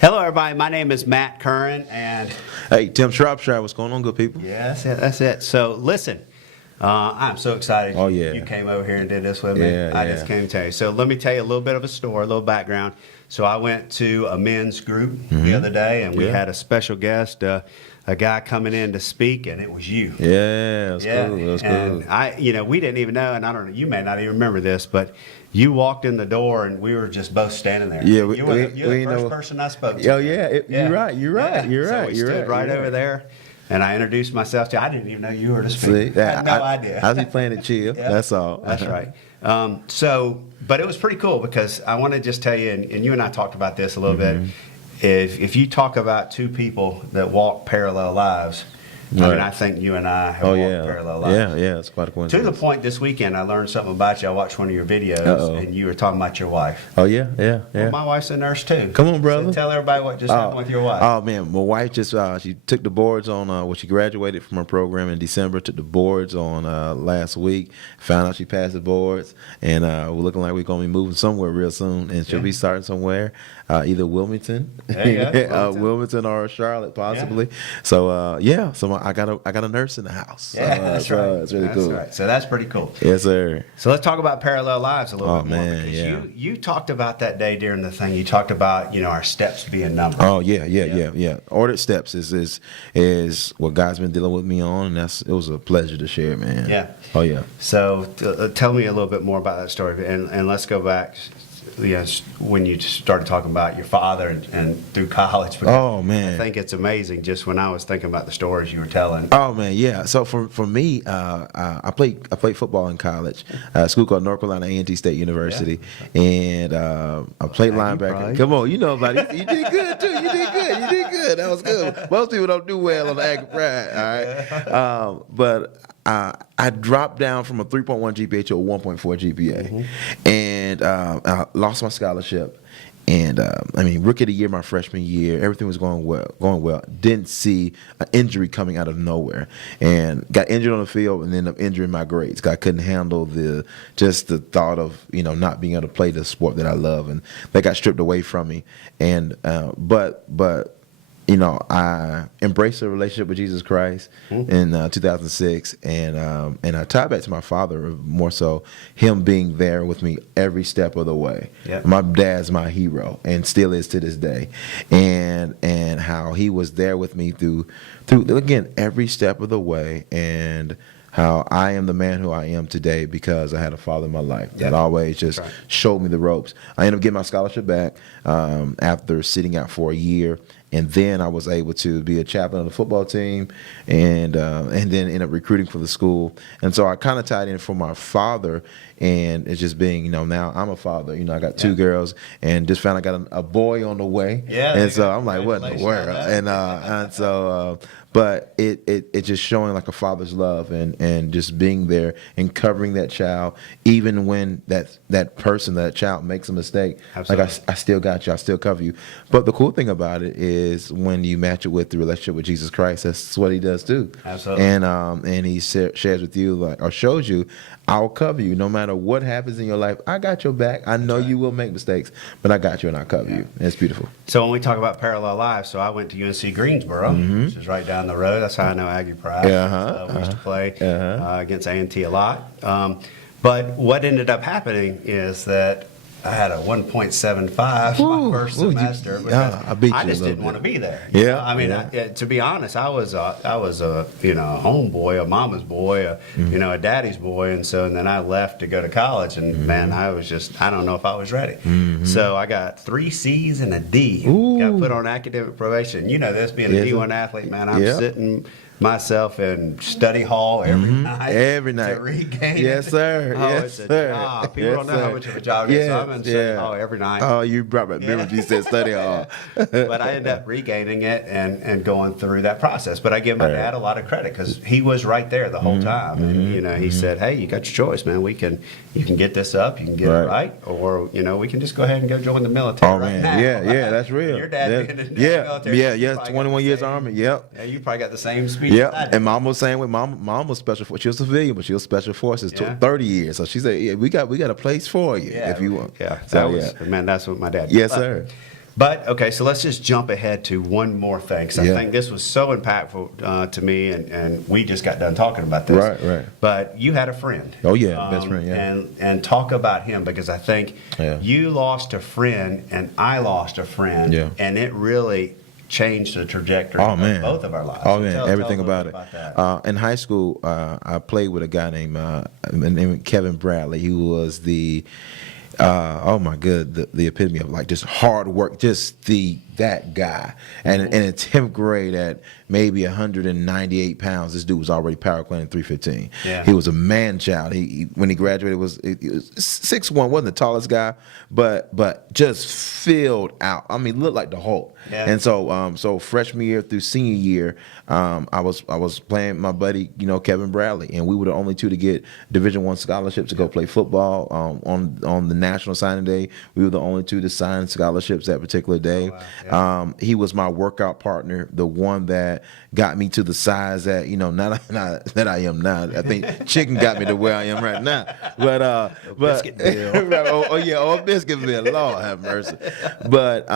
Hello, everybody. My name is Matt Currin, and Hey, Tim Shropshire. What's going on, good people? yeah, that's it. So, listen, I'm so excited. Oh, yeah. You came over here and did this with me. Yeah, I yeah. just came to tell you. So, let me tell you a little bit of a story, a little background. So, I went to a men's group the other day, and we Yeah. had a special guest, a guy coming in to speak, and it was you. Yeah, that's cool. That's and cool. we didn't even know, and I don't know, you may not even remember this, but you walked in the door, and we were just both standing there. Yeah, you're the first person I spoke to. Oh, yeah. You're right. You're right. You're So right. we You're stood right you're over there, and I introduced myself to you. I didn't even know you were the speaker. See, I had no idea. I was playing it chill. Yeah, That's all. That's right. But it was pretty cool because I want to just tell you, and you and I talked about this a little bit. If you talk about two people that walk parallel lives, I mean, Right. I think you and I have Oh, walked yeah. parallel lives. Yeah. It's quite a To coincidence. the point this weekend, I learned something about you. I watched one of your videos, Uh-oh. and you were talking about your wife. Oh, yeah. Well, my wife's a nurse, too. Come on, brother. So tell everybody what just happened with your wife. Oh man, my wife just she took the boards on. She graduated from her program in December. Took the boards on last week. Found out she passed the boards, and we're looking like we're gonna be moving somewhere real soon. And she'll be starting somewhere, either Wilmington, There you go, Wilmington or Charlotte possibly. So so I got a nurse in the house. Yeah, that's right. It's really That's cool. right. So that's pretty cool. Yes, sir. So let's talk about parallel lives a little Oh, bit more. man, Because yeah. you talked about that day during the thing. You talked about, our steps being numbered. Oh yeah. Ordered steps is what God's been dealing with me on, and it was a pleasure to share, man. Yeah. Oh yeah. So tell me a little bit more about that story, and let's go back. Yes, when you started talking about your father and through college. because Oh, man. I think it's amazing. Just when I was thinking about the stories you were telling. Oh man, yeah. So for me, I played football in college, a school called North Carolina A&T State University, and I played linebacker. pride. Come on, you know about it. You did good too. You did good. That was good. Most people don't do well on the Aggie Pride. All right, but I dropped down from a 3.1 GPA to a 1.4 GPA, and I lost my scholarship. And rookie of the year, my freshman year, everything was going well. Didn't see an injury coming out of nowhere, and got injured on the field, and ended up injuring my grades. I couldn't handle the thought of not being able to play the sport that I love, and that got stripped away from me. And but I embraced a relationship with Jesus Christ in 2006, and I tied back to my father, more so him being there with me every step of the way. Yep. My dad's my hero, and still is to this day, and how he was there with me through again every step of the way, and how I am the man who I am today because I had a father in my life that always just showed me the ropes. I ended up getting my scholarship back after sitting out for a year, and then I was able to be a chaplain on the football team, and then end up recruiting for the school. And so I kind of tied in for my father, and it's just being, now I'm a father. I got two girls, and just found I got a boy on the way. Yeah. And so I'm like, what in the world? And so. But it just showing like a father's love and just being there and covering that child, even when that person, that child makes a mistake. Absolutely. Like I still got you, I still cover you. But the cool thing about it is when you match it with the relationship with Jesus Christ, that's what he does too. Absolutely. And he shares with you or shows you, I'll cover you no matter what happens in your life. I got your back. I know you will make mistakes, but I got you and I'll cover you. And it's beautiful. So when we talk about parallel lives, so I went to UNC Greensboro, which is right down the road. That's how I know Aggie Pride. We used to play against A&T a lot. But what ended up happening is that I had a 1.75 my first semester because I beat you I just a little didn't want to be there. Yeah, I mean, to be honest, I was a homeboy, a mama's boy, a daddy's boy, and then I left to go to college, and man, I don't know if I was ready. So I got 3 C's and a D. Got put on academic probation. You know this, being a D1 athlete, man, I'm sitting myself in study hall every night. To regain Yes, sir. It's a job. People don't know how much of a job it is. So I'm in study hall every night. Oh, you brought back memories. You said study hall. But I ended up regaining it and going through that process. But I give my dad a lot of credit because he was right there the whole time. And he said, "Hey, you got your choice, man. You can get this up, you can get it right, or we can just go ahead and go join the military right now." Yeah, that's real. Your dad being in the military. 21 years Army. Yep. Yeah, you probably got the same speed. Yeah, and Mom was saying with Mom was special forces. She was civilian, but she was special forces 30 years. So she said, "Yeah, we got a place for you if you want." Yeah, So man, that's what my dad did. Yes, sir. But okay, so let's just jump ahead to one more thing, because I think this was so impactful to me, and we just got done talking about this. Right. But you had a friend. Oh yeah, best friend. Yeah. And talk about him, because I think you lost a friend and I lost a friend, and it really changed the trajectory of both of our lives. Oh man, everything about it. In high school, I played with a guy named Kevin Bradley, who was the the epitome of like just hard work, just that guy. And in 10th grade at maybe 198 pounds, this dude was already power cleaning 315. Yeah. He was a man child. He when he graduated was 6'1", wasn't the tallest guy, but just filled out. I mean, looked like the Hulk. Yeah. And so freshman year through senior year, I was playing my buddy, Kevin Bradley, and we were the only two to get Division I scholarships to go play football on the National Signing Day. We were the only two to sign scholarships that particular day. Oh, wow. Yeah. He was my workout partner, the one that got me to the size that not that I am now. I think chicken got me to where I am right now. But Biscuitville, Lord have mercy. But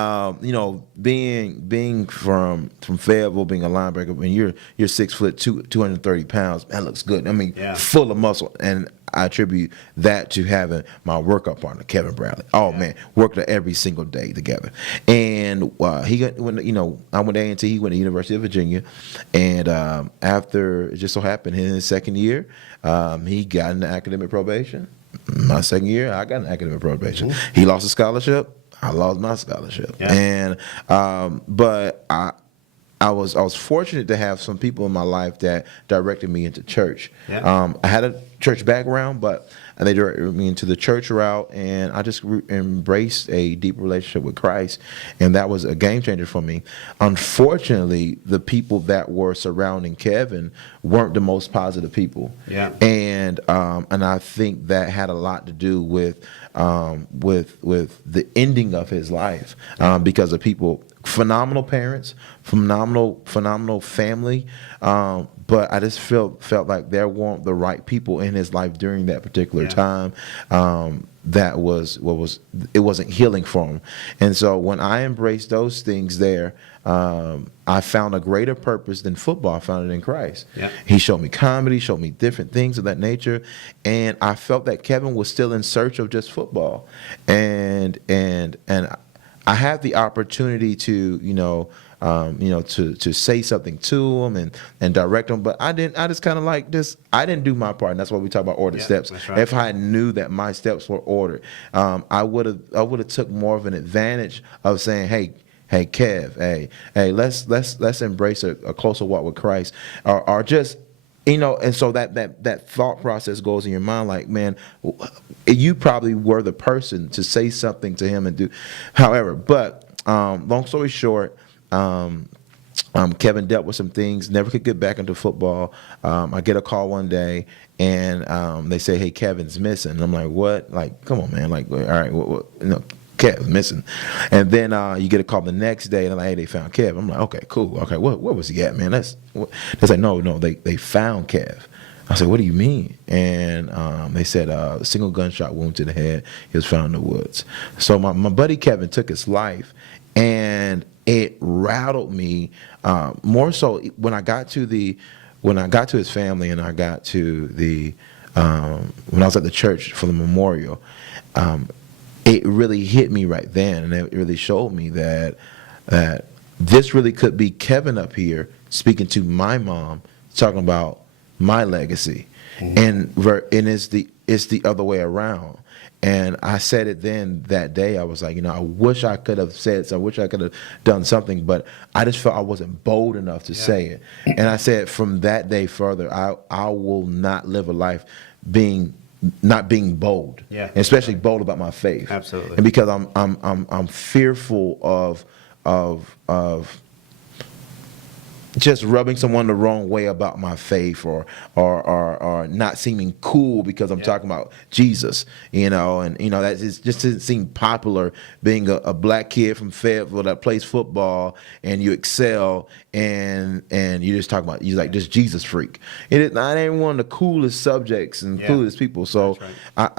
being from Fayetteville, being a linebacker, when you're 6 foot 230 pounds, that looks good. I mean, full of muscle. And I attribute that to having my workout partner, Kevin Bradley. Oh man, worked every single day together. And I went to A&T. He went to the University of Virginia, and after it just so happened in his second year, he got into academic probation. My second year, I got an academic probation. Ooh. He lost a scholarship. I lost my scholarship. Yeah. And but I was fortunate to have some people in my life that directed me into church. Yeah. I had a church background, but they directed me into the church route, and I just embraced a deep relationship with Christ, and that was a game changer for me. Unfortunately, the people that were surrounding Kevin weren't the most positive people. Yeah. And I think that had a lot to do with the ending of his life, because of people. Phenomenal parents, phenomenal family, but I just felt like there weren't the right people in his life during that particular time. That it wasn't healing for him, and so when I embraced those things there, I found a greater purpose than football. I found it in Christ. Yeah. He showed me comedy, showed me different things of that nature, and I felt that Kevin was still in search of just football, and I had the opportunity to, to say something to him and direct him, but I didn't. I just kind of like this. I didn't do my part, and that's why we talk about ordered steps. Right. If I knew that my steps were ordered, I would have took more of an advantage of saying, hey, Kev, hey, let's embrace a closer walk with Christ, or just. And so that thought process goes in your mind like, man, you probably were the person to say something to him and do. However, but long story short, Kevin dealt with some things, never could get back into football. I get a call one day, and they say, hey, Kevin's missing. And I'm like, what? Like, come on, man. Like, all right, what? Kev missing. And then you get a call the next day, and they're like, hey, they found Kev. I'm like, okay, cool. Okay, where was he at, man? They say, no, they found Kev. I said, what do you mean? And they said a single gunshot wound to the head. He was found in the woods. So my buddy Kevin took his life, and it rattled me more so when I got to his family, and I got to when I was at the church for the memorial. It really hit me right then, and it really showed me that this really could be Kevin up here speaking to my mom, talking about my legacy, and it's the other way around. And I said it then that day. I was like, I wish I could have said something. I wish I could have done something, but I just felt I wasn't bold enough to say it. And I said, from that day further, I will not live a life not being bold, especially bold about my faith. Absolutely. And because I'm fearful of just rubbing someone the wrong way about my faith, or not seeming cool because I'm talking about Jesus, and that just didn't seem popular, being a black kid from Fayetteville that plays football and you excel, and you just talk about, you like this Jesus freak. I ain't one of the coolest subjects and coolest people, so I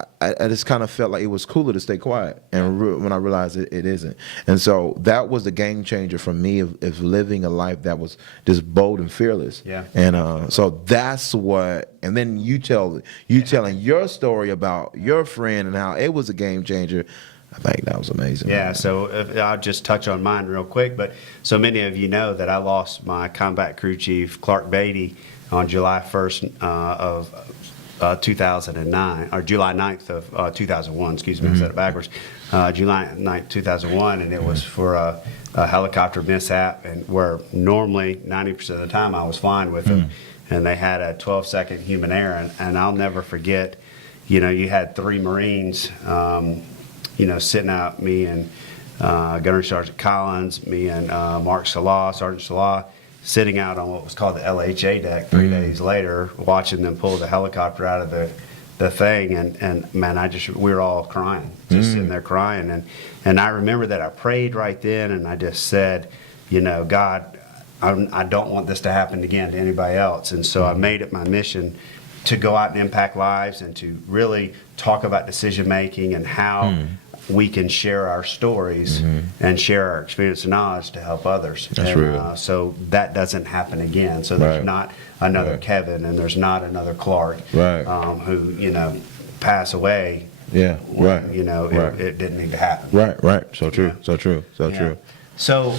just kind of felt like it was cooler to stay quiet, and when I realized it isn't, and so that was the game changer for me of living a life that was just bold and fearless. And so that's what. And then you telling your story about your friend and how it was a game changer. I think that was amazing. Yeah. So I'll just touch on mine real quick. But so many of you know that I lost my combat crew chief Clark Beatty on July 1st of 2009, or July 9th of 2001. Excuse me, I said it backwards. July 9th, 2001, and it was for a helicopter mishap, and where normally 90% of the time I was flying with them, and they had a 12-second human error, and I'll never forget, you had 3 Marines, sitting out, me and Gunnery Sergeant Collins, me and Sergeant Salah, sitting out on what was called the LHA deck 3 days later, watching them pull the helicopter out of the thing, and man, we were all crying, just sitting there crying, and I remember that I prayed right then, and I just said, God, I don't want this to happen again to anybody else, and so I made it my mission to go out and impact lives, and to really talk about decision making and how we can share our stories and share our experience and knowledge to help others. That's real. So that doesn't happen again. So there's not another Kevin, and there's not another Clark who pass away. Yeah, right. It didn't need to happen. Right. So true. So true. So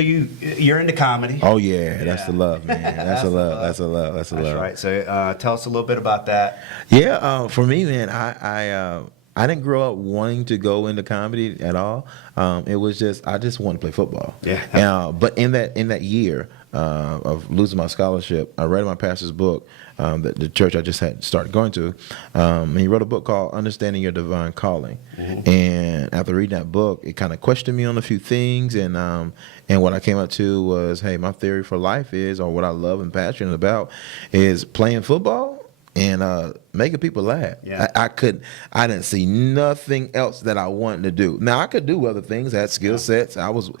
you're into comedy. Oh yeah, that's the love, man. That's a love. That's a love. That's right. So tell us a little bit about that. Yeah, for me, man, I didn't grow up wanting to go into comedy at all. It was I just wanted to play football. Yeah. But in that year of losing my scholarship, I read my pastor's book, that the church I just had started going to, and he wrote a book called Understanding Your Divine Calling. And after reading that book, it kind of questioned me on a few things, and what I came up to was, hey, my theory for life is, or what I love and passionate about, is playing football and making people laugh. Yeah. I didn't see nothing else that I wanted to do. Now I could do other things, I had skill sets. I was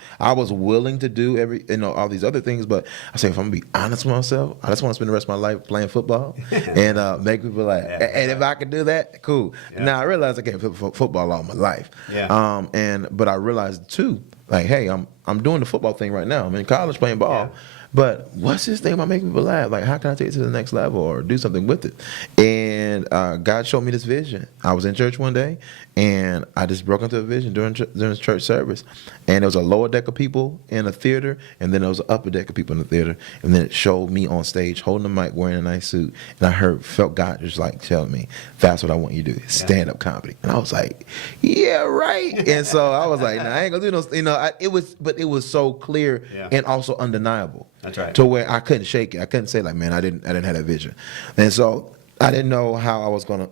willing to do all these other things, but I say, if I'm gonna be honest with myself, I just want to spend the rest of my life playing football and make people laugh. And if I could do that, cool. Now I realized I can't play football all my life. But I realized too, like, hey, I'm doing the football thing right now. I'm in college playing ball. But what's this thing about making people laugh? Like, how can I take it to the next level or do something with it? And God showed me this vision. I was in church one day, and I just broke into a vision during church service. And there was a lower deck of people in a theater, and then there was an upper deck of people in the theater. And then it showed me on stage holding the mic, wearing a nice suit. And I felt God just like telling me, that's what I want you to do, stand-up comedy. And I was like, yeah, right. And so I was like, nah, I ain't gonna do no, it was so clear and also undeniable. That's right. To where I couldn't shake it. I couldn't say, like, man, I didn't have that vision. And so I didn't know how I was gonna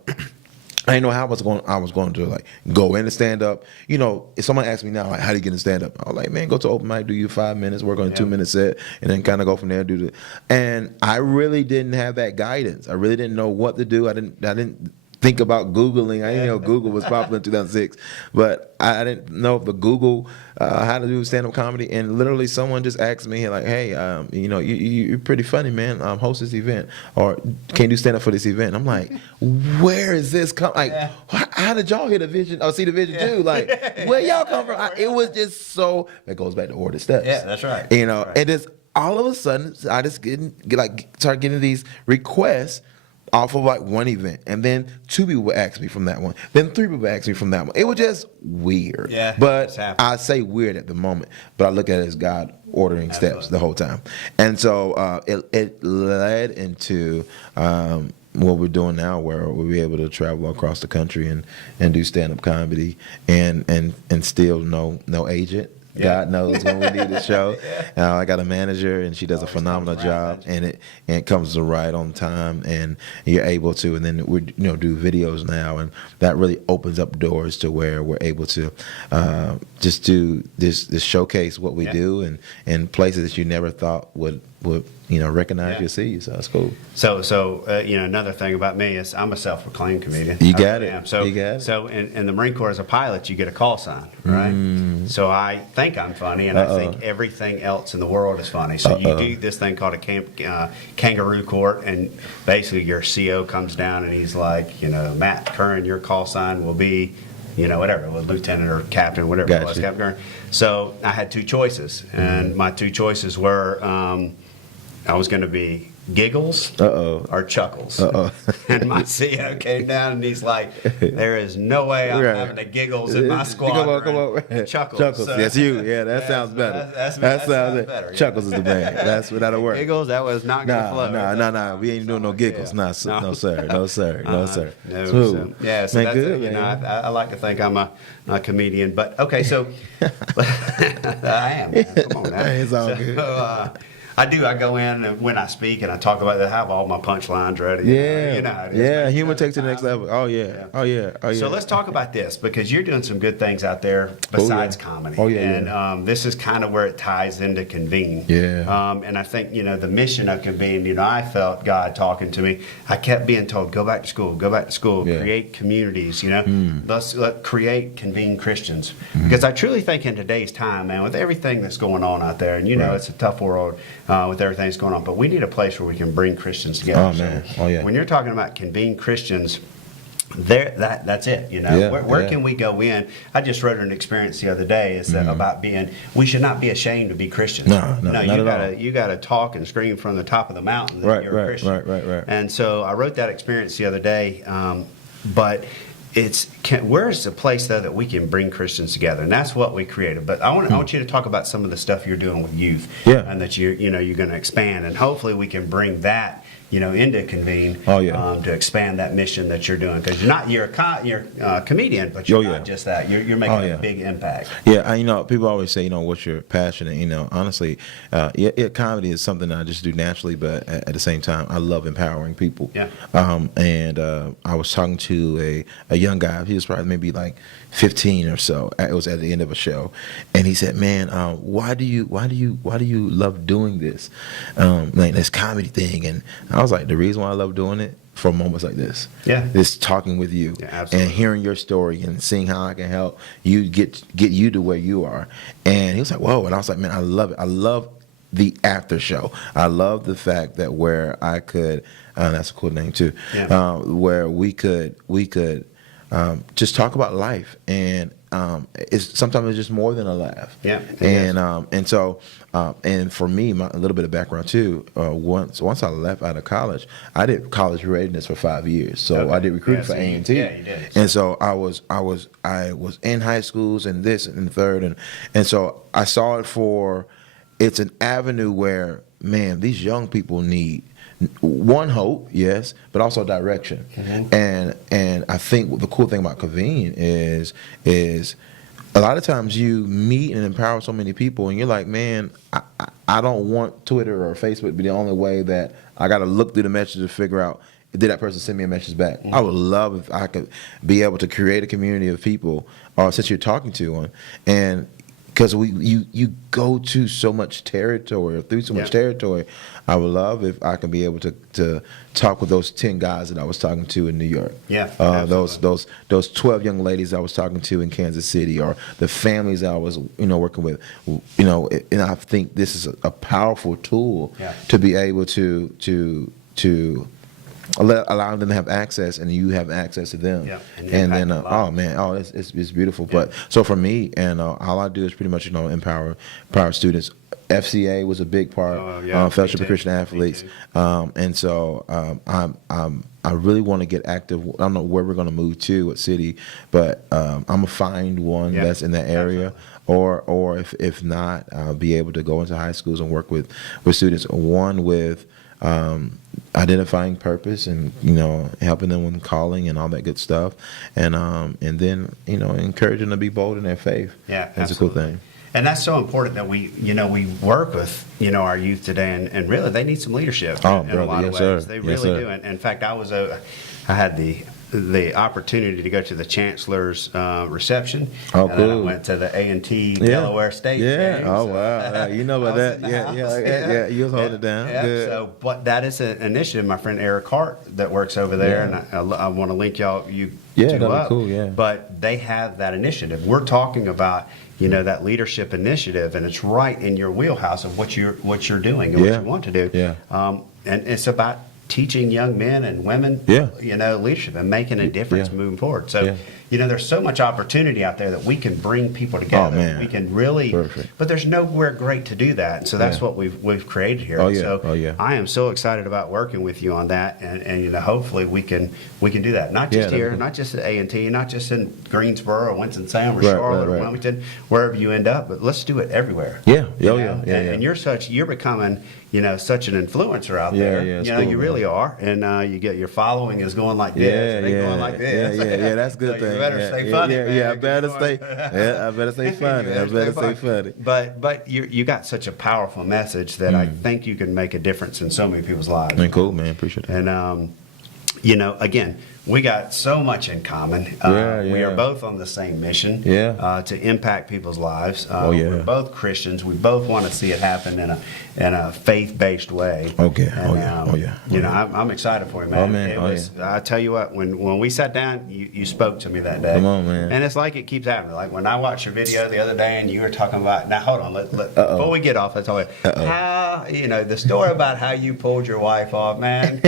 I didn't know how I was going to like go into stand up. If someone asked me now, like, how do you get into stand up? I was like, man, go to open mic, do you 5 minutes, work on a 2-minute set, and then kind of go from there. And I really didn't have that guidance. I really didn't know what to do. I didn't think about Googling. I didn't know Google was popular in 2006, but I didn't know if the Google how to do stand-up comedy. And literally, someone just asked me, like, "Hey, you're pretty funny, man. Host this event, or can you do stand-up for this event?" And I'm like, "Where is this come? Like, how did y'all hear the vision? Or see the vision too? Like, where y'all come from?" It was just so. That goes back to order steps. Yeah, that's right. And just all of a sudden, I just start getting these requests off of like one event, and then 2 people would ask me from that one, then 3 people would ask me from that one. It was just weird. Yeah, but I say weird at the moment, but I look at it as God ordering steps the whole time. And so it led into what we're doing now, where we'll be able to travel across the country and do stand-up comedy and still no agent. God knows when we need the show. I got a manager, and she does a phenomenal job, and it comes to right on time, and you're able to. And then we do videos now, and that really opens up doors to where we're able to just do this showcase what we do, and places that you never thought would recognize you, see you. So that's cool. So another thing about me is I'm a self-proclaimed comedian. You got it. So, you got it. So in the Marine Corps as a pilot, you get a call sign, right? So I think I'm funny, and I think everything else in the world is funny. So you do this thing called a kangaroo court, and basically your CO comes down and he's like, Matt Currin, your call sign will be, whatever, lieutenant or captain, whatever it was, Captain Currin. So I had two choices, and my two choices were I was going to be Giggles or Chuckles. And my CO came down and he's like, there is no way I'm having a Giggles in my squad. Come on. Chuckles. So, that's you. Yeah, that sounds better. That sounds better. Chuckles is the man. That'll work. Giggles, that was not going to flow. No. We ain't doing no Giggles. No, sir. No, sir. Yeah, so that's it. I like to think I'm a comedian. But, okay, so I am, man. Come on now. It's all good. I do. I go in and when I speak and I talk about it, I have all my punchlines ready. Humor takes it to the next level. Oh yeah. So let's talk about this, because you're doing some good things out there besides comedy. And this is kind of where it ties into Convene. And I think the mission of Convene. I felt God talking to me. I kept being told, go back to school, create communities. Let's create Convene Christians, because I truly think in today's time, man, with everything that's going on out there, and it's a tough world. With everything that's going on, but we need a place where we can bring Christians together. Oh man! When you're talking about Convene Christians, that's it. Where can we go in? I just wrote an experience the other day. Is that about we should not be ashamed to be Christians. No, you gotta talk and scream from the top of the mountain that you're a Christian. Right. And so I wrote that experience the other day, but. Where's the place though that we can bring Christians together, and that's what we created. But I want you to talk about some of the stuff you're doing with youth, and that you're going to expand, and hopefully we can bring that into Convene, to expand that mission that you're doing, because you're a comedian, but you're not just that. You're making a big impact. People always say, what's your passion? And honestly, comedy is something that I just do naturally, but at the same time, I love empowering people. And I was talking to a young guy. He was probably maybe like 15 or so. It was at the end of a show, and he said, "Man, why do you love doing this, like this comedy thing?" And I was like, "The reason why I love doing it for moments like this, this talking with you and hearing your story and seeing how I can help you get you to where you are." And he was like, "Whoa!" And I was like, "Man, I love it. I love the after show. I love the fact that where I could, that's a cool name too, where we could." Just talk about life, and sometimes it's just more than a laugh. And so for me, a little bit of background too. Once I left out of college, I did college readiness for 5 years. So I did recruiting for A&T. Yeah, you did. And so I was in high schools and this and the third, and so I saw it for. It's an avenue where, man, these young people need. One, hope, yes, but also direction. And I think the cool thing about Convene is a lot of times you meet and empower so many people, and you're like, man, I don't want Twitter or Facebook to be the only way that I got to look through the messages to figure out, did that person send me a message back? I would love if I could be able to create a community of people, or since you're talking to one, and because you go to so much territory, or through so much territory, I would love if I could be able to talk with those 10 guys that I was talking to in New York. Those 12 young ladies I was talking to in Kansas City, or the families I was working with. And I think this is a powerful tool to be able to allowing them to have access, and you have access to them. And then it's beautiful. But so for me, and all I do is pretty much empower students. FCA was a big part, Fellowship of Christian Athletes, and so I really want to get active. I don't know where we're going to move to, what city, but I'm gonna find one that's in that area, or if not, be able to go into high schools and work with students. One with identifying purpose, and helping them with calling and all that good stuff, and then encouraging them to be bold in their faith. That's a cool thing. And that's so important that we work with, our youth today, and really they need some leadership in a lot of ways. Sir. They really do. And in fact, I had the opportunity to go to the chancellor's reception. Oh, and then I cool. went to the A&T Delaware State Yeah. game. Oh, wow. You know about that. Yeah. You was holding it down. Yeah. Good. So, but that is an initiative. My friend Eric Hart that works over there, and I want to link you that'd two be up. cool, yeah. But they have that initiative. We're talking about that leadership initiative, and it's right in your wheelhouse of what you're doing and what you want to do. Yeah. And it's about teaching young men and women, leadership and making a difference moving forward. So, there's so much opportunity out there that we can bring people together. Oh, man. We can really, but there's nowhere great to do that. So that's what we've created here. So I am so excited about working with you on that, and hopefully we can do that. Not just here, not just at A&T, not just in Greensboro or Winston-Salem or Charlotte or Wilmington, wherever you end up, but let's do it everywhere. And you're becoming such an influencer out there. You really are, and your following is going like this, and going like this. That's a good thing. You better stay funny. I better stay. I better stay funny. I better stay funny. But you got such a powerful message that I think you can make a difference in so many people's lives. Man, cool, man. Appreciate it. And again, we got so much in common. We are both on the same mission to impact people's lives. We're both Christians. We both want to see it happen in a faith-based way. I'm excited for you, man. I tell you what, when we sat down, you spoke to me that day. Come on, man. And it's like it keeps happening. Like when I watched your video the other day, and you were talking about. Now hold on, before we get off, let's talk about how the story about how you pulled your wife off, man.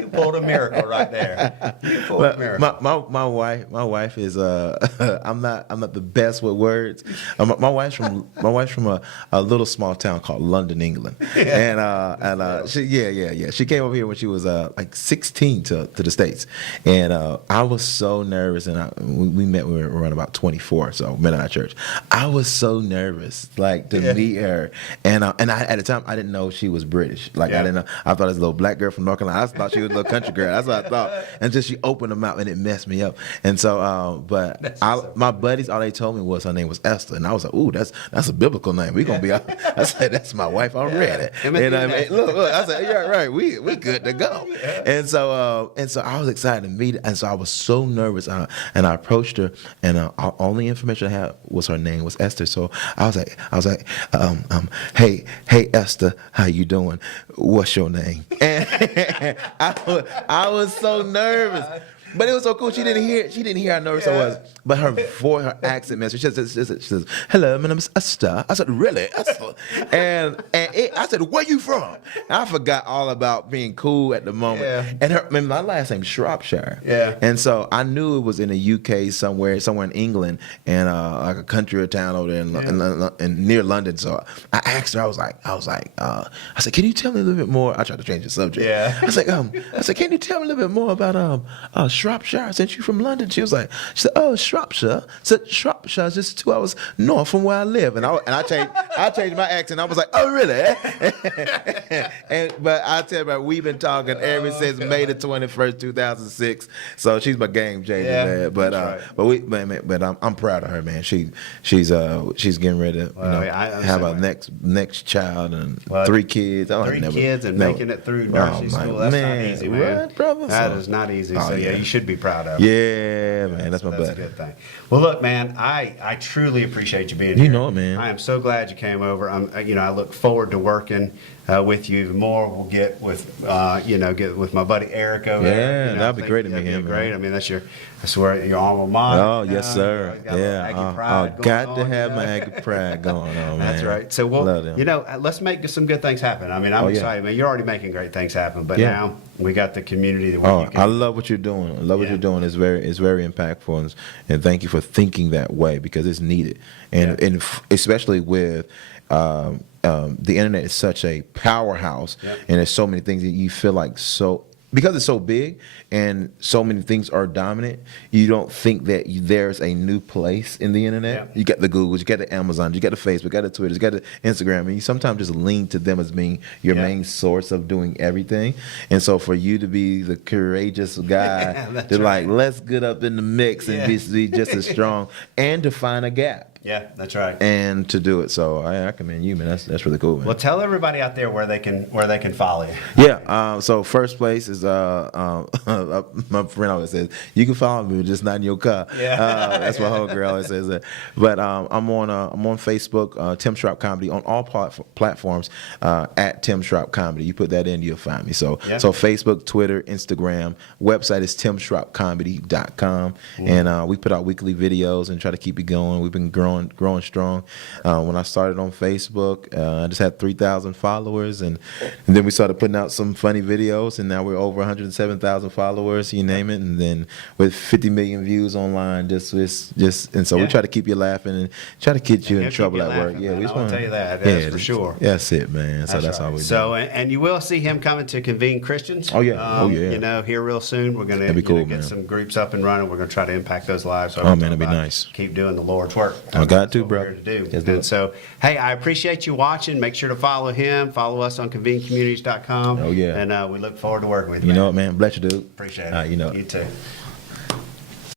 You pulled a miracle right there. My wife is I'm not the best with words. My wife's from a little small town called London, England, and she came over here when she was like 16 to the States, and I was so nervous, and we met when we were around about 24, so met at our church. I was so nervous to meet her, and I at the time I didn't know she was British. I didn't know. I thought it was a little black girl from North Carolina. I thought she was a little country girl. That's what I thought, and just she opened them out and it messed me up. And so, my buddies, all they told me was her name was Esther, and I was like, "Ooh, that's a biblical name. We gonna be." I said, "That's my wife already." And I mean, look, I said, "You're right. We good to go." And so I was excited to meet her, and so I was so nervous, and I approached her, and only information I had was her name was Esther. So I was like, hey Esther, how you doing? What's your name? And I was so nervous. But it was so cool. She didn't hear how nervous I was. But her voice, her accent, man. She says, "Hello, my name is Esther." I said, "Really, Esther?" And I said, "Where you from?" And I forgot all about being cool at the moment. Yeah. And my last name is Shropshire. Yeah. And so I knew it was in the UK somewhere in England, and like a country or town over there in near London. So I asked her. I was like, I said, "Can you tell me a little bit more?" I tried to change the subject. Yeah. I said, "Can you tell me a little bit more about Shropshire, since you from London?" She said, "Oh, Shropshire." I said, "Shropshire is just 2 hours north from where I live." And I changed my accent. I was like, "Oh, really?" But I tell you, we've been talking ever since May the 21st, 2006. So she's my game changer, man. But I'm proud of her, man. She's getting ready to have a next child and 3 kids. Three kids and making it through nursing school. That's not easy, man. What, brother? That is not easy. So you should be proud of. Yeah, man, that's my buddy. That's a good thing. Well, look, man, I truly appreciate you being here. You know it, man. I am so glad you came over. I look forward to working with you even more. We'll get with my buddy Eric over there. Yeah, that'd be great to meet him. Great. I mean, that's your alma mater. Oh, yes, sir. I got to have my Aggie pride going on, man. That's right. So let's make some good things happen. I mean, I'm excited, man. You're already making great things happen, but now we got the community. I love what you're doing. I love what you're doing. It's very impactful, and thank you for thinking that way, because it's needed, and especially with. The internet is such a powerhouse, and there's so many things that you feel like because it's so big and so many things are dominant, you don't think that there's a new place in the internet. You got the Googles, you got the Amazons, you got the Facebook, you got the Twitter, you got the Instagram, and you sometimes just lean to them as being your main source of doing everything. And so for you to be the courageous guy to let's get up in the mix and be just as strong, and to find a gap. Yeah, that's right. and to do it. So I commend you, man. That's really cool, man. Well, tell everybody out there where they can follow you. Yeah. So first place is my friend always says you can follow me, but just not in your car. Yeah. That's my whole girl always says that. But I'm on Facebook, Tim Shropshire Comedy on all platforms at Tim Shropshire Comedy. You put that in, you'll find me. So Facebook, Twitter, Instagram. Website is timshropcomedy.com, and we put out weekly videos and try to keep it going. We've been growing strong. When I started on Facebook, I just had 3,000 followers, and then we started putting out some funny videos, and now we're over 107,000 followers, you name it, and then with 50 million views online, and so we try to keep you laughing and try to get you in trouble at work. Yeah, we just want to tell you that's for sure. That's it, man. So that's all we do. So, and you will see him coming to Convene Christians. Oh yeah, You know, here real soon. We're gonna get some groups up and running. We're gonna try to impact those lives. So man, that'd be nice. Keep doing the Lord's work. I got to, bro. We're here to do. And so, hey, I appreciate you watching. Make sure to follow him. Follow us on convenecommunities.com. Oh yeah. And we look forward to working with you. You know what, man? Bless you, dude. Appreciate it. You know. You too.